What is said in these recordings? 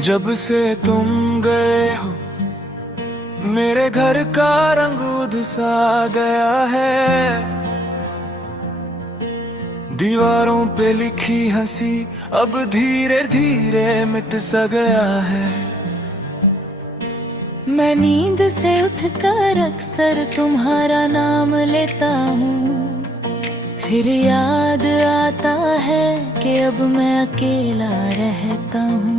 जब से तुम गए हो मेरे घर का रंग उध सा गया है। दीवारों पे लिखी हंसी अब धीरे धीरे मिट सा गया है। मैं नींद से उठकर अक्सर तुम्हारा नाम लेता हूँ, फिर याद आता है कि अब मैं अकेला रहता हूँ।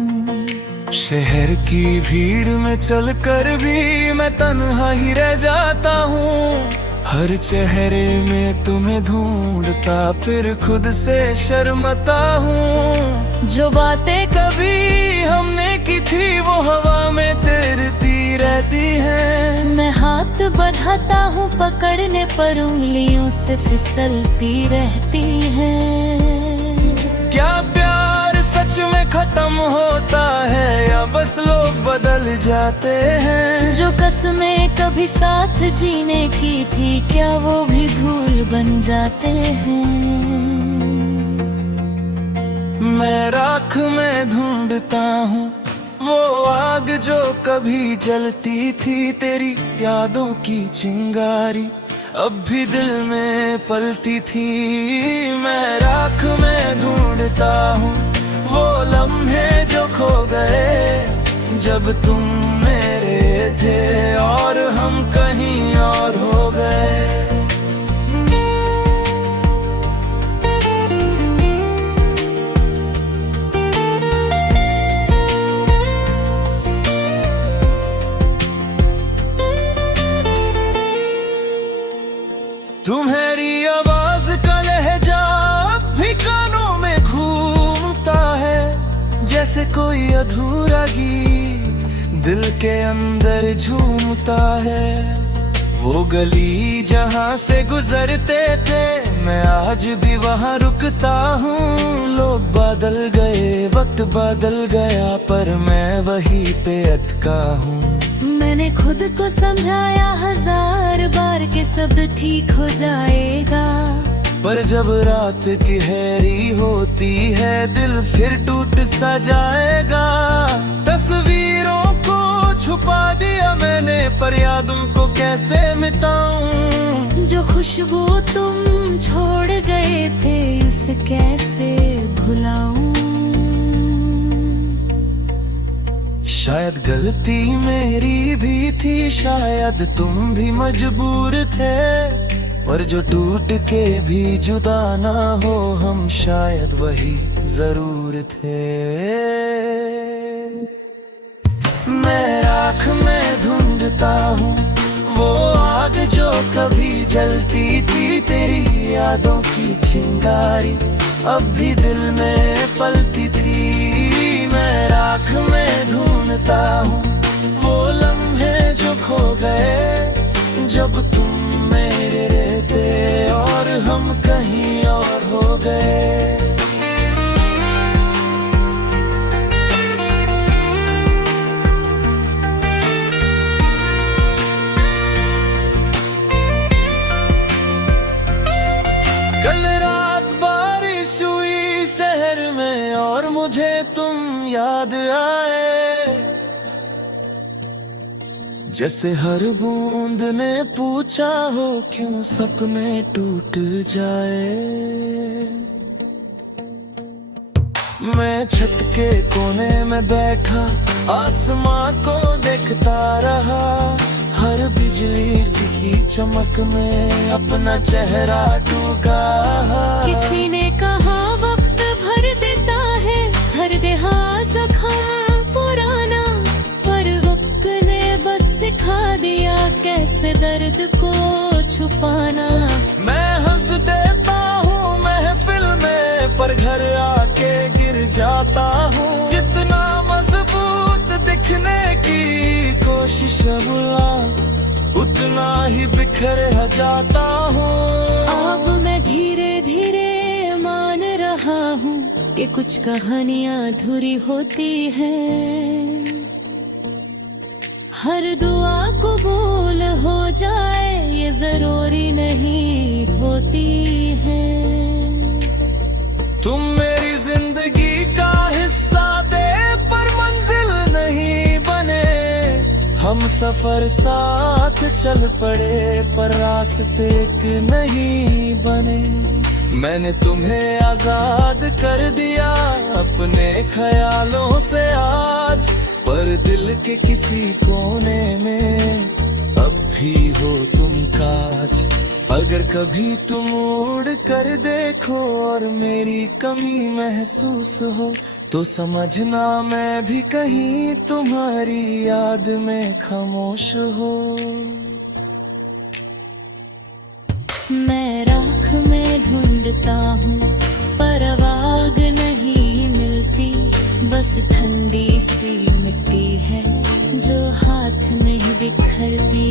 शहर की भीड़ में चलकर भी मैं तन्हा ही रह जाता हूँ। हर चेहरे में तुम्हें ढूंढता फिर खुद से शर्माता हूँ। जो बातें कभी हमने की थी वो हवा में तैरती रहती हैं। मैं हाथ बढ़ाता हूँ पकड़ने पर उंगलियों से फिसलती रहती हैं। क्या प्यार सच में खत्म होता है या बस लोग बदल जाते हैं? जो कसमें कभी साथ जीने की थी क्या वो भी धूल बन जाते हैं। मैं राख में ढूंढता हूँ वो आग जो कभी जलती थी, तेरी यादों की चिंगारी अब भी दिल में पलती थी। मैं राख में ढूंढता हूँ वो लम्हे जो खो गए जब तुम मेरे थे और हम कहीं और हो गए। तुम्हारी आवाज का लहजा अब भी कानों में घूमता है, जैसे कोई अधूरा गीत दिल के अंदर झूमता है। वो गली जहाँ से गुजरते थे मैं आज भी वहाँ रुकता हूँ। लोग बदल गए वक्त बदल गया पर मैं वहीं पे अटका हूँ। मैंने खुद को समझाया हजार बार के सब ठीक हो जाएगा, पर जब रात गहरी होती है दिल फिर टूट सा जाएगा। तस्वीरों को छुपा दिया मैंने पर यादों को कैसे मिटाऊं? जो खुशबू तुम छोड़ गए थे उसे कैसे भुलाऊं? शायद गलती मेरी भी थी, शायद तुम भी मजबूर थे, पर जो टूट के भी जुदा ना हो हम शायद वही जरूर थे। मैं राख में ढूंढता हूँ वो आग जो कभी जलती थी, तेरी यादों की चिंगारी अब भी दिल में पलती थी। मैं राख में ढूंढता हूँ वो लम्हे जो खो गए जब तुम मेरे थे और हम कहीं और हो गए। कल रात बारिश हुई शहर में और मुझे तुम याद आए, जैसे हर बूंद ने पूछा हो क्यों सपने टूट जाए। मैं छत के कोने में बैठा आसमां को देखता रहा, हर बिजली की चमक में अपना चेहरा टूका। किसी ने कहा वक्त भर देता है हर देहा जख्म पुराना, पर वक्त ने बस सिखा दिया कैसे दर्द को छुपाना। मैं हंस देता हूँ महफिल में पर घर आके गिर जाता हूँ। जितना मजबूत दिखने की कोशिश हुआ उतना ही बिखर जाता हूँ। अब मैं धीरे धीरे मान रहा हूँ कि कुछ कहानियाँ अधूरी होती हैं। हर दुआ कबूल हो जाए ये जरूरी नहीं होती है। तुम मेरी जिंदगी का हिस्सा दे पर मंजिल सफर साथ चल पड़े पर रास्ते एक नहीं बने। मैंने तुम्हें आजाद कर दिया अपने ख्यालों से आज, पर दिल के किसी कोने में अब भी हो तुम काज। अगर कभी तुम उड़ कर देखो और मेरी कमी महसूस हो, तो समझना मैं भी कहीं तुम्हारी याद में खामोश हो। मैं राख में ढूंढता हूँ पर आग नहीं मिलती, बस ठंडी सी मिट्टी है जो हाथ में बिखरती।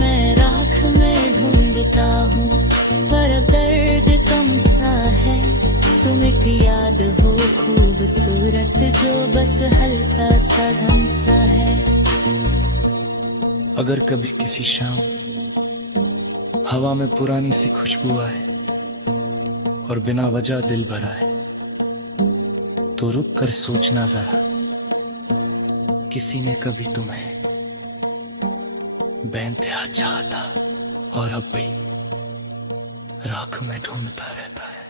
मैं राख में ढूंढता हूँ पर दर्द कम सा है, तुम एक याद हो खूबसूरत जो बस हल्का सा गम सा है। अगर कभी किसी शाम हवा में पुरानी सी खुशबू आए और बिना वजह दिल भरा है, तो रुक कर सोचना जरा, किसी ने कभी तुम्हें बेइंतहा चाहा था और अब भी राख में ढूंढता रहता है।